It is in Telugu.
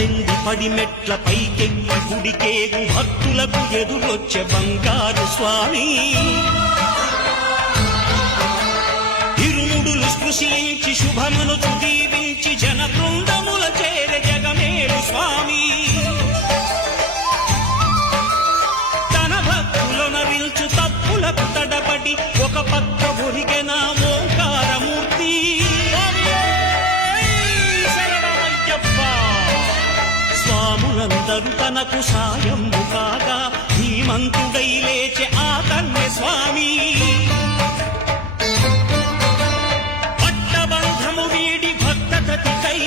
పద్దెంది పడి మెట్ల పైకెక్కి గుడికేగు భక్తులకు ఎదురొచ్చే బంగారు స్వామి ఇరుముడులు స్పృశించి శుభమును దీవించి జన బృందముల చేరే జగమేలు స్వామి తన భక్తులనరించు తప్పులకు తడబడి ఒక పక్క ఒరిగెన ఓంకారమూర్తి స్వాములందరూ తనకు సాయము కాగా ధీమంతుడై లేచే ఆ కన్య స్వామి పట్టబంధము వీడి భక్తతతికై